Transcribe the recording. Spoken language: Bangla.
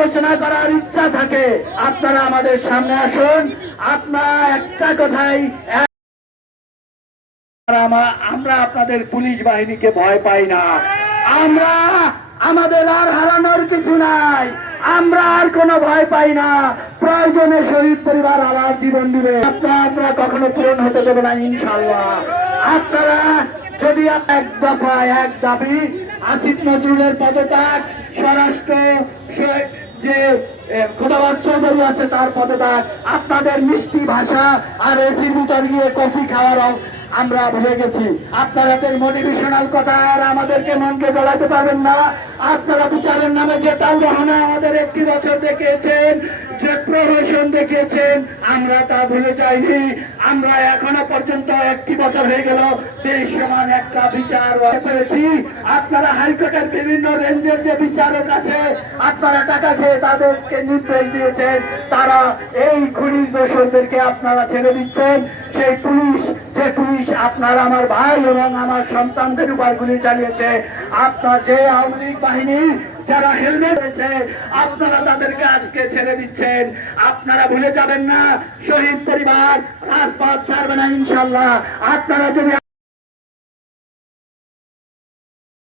আলোচনা করার ইচ্ছা থাকে, আপনারা আমাদের সামনে আসুন। আপনারা একটা কথাই আমরা আপনাদের পুলিশ বাহিনীকে ভয় পাই না। আমরা আমাদের আর হারানোর কিছু নাই। আমরা আর কোনো ভয় পাই না। প্রয়োজনে শহীদ পরিবার আলার জীবন দিবে। আপনারা আপনারা কখনো পূরণ হতে দেবে না ইনশাল্লাহ আপনারা যদি এক দফা এক দাবি, আসিফ নজরুলের পদত্যাগ, স্বরাষ্ট্র যে খোদাবাদ চৌধুরী আছে তার পদত্যাগ। আপনাদের মিষ্টি ভাষা আর এসির ভিতর গিয়ে কফি খাওয়ারও আমরা ভুলে গেছি। আপনাদের মোটিভেশনাল কথা আর আমাদেরকে মনকে গলাতে পারবেন না। আপনারা বিচারের নামে যে তাল বাহানা আমাদের একটি বছর দেখিয়েছেন, যে প্রহসন দেখিয়েছেন, আমরা তা ভুলে যাইনি। আমরা এখনও পর্যন্ত একটি বছর হয়ে গেল, দেশ সমান একটা বিচার করেছি। আপনারা হাইকোর্টের বিভিন্ন রেঞ্জের যে বিচারক আছে, আপনারা টাকা খেয়ে তাদেরকে নির্দেশ দিয়েছেন। তারা এই খুনি দোষরদেরকে আপনারা ছেড়ে দিচ্ছেন। সেই পুলিশ, যে পুলিশ আপনার আমার ভাই এবং আমার সন্তানদের উপর গুলি চালিয়েছে। আপনার যে আওয়ামী লীগ বাহিনী, যারা হেলমেট রয়েছে আপনারা তাদেরকে আজকে ছেড়ে দিচ্ছেন। আপনারা ভুলে যাবেন না, শহীদ পরিবার রাজপথ ছাড়বে না ইনশাল্লাহ। আপনারা যদি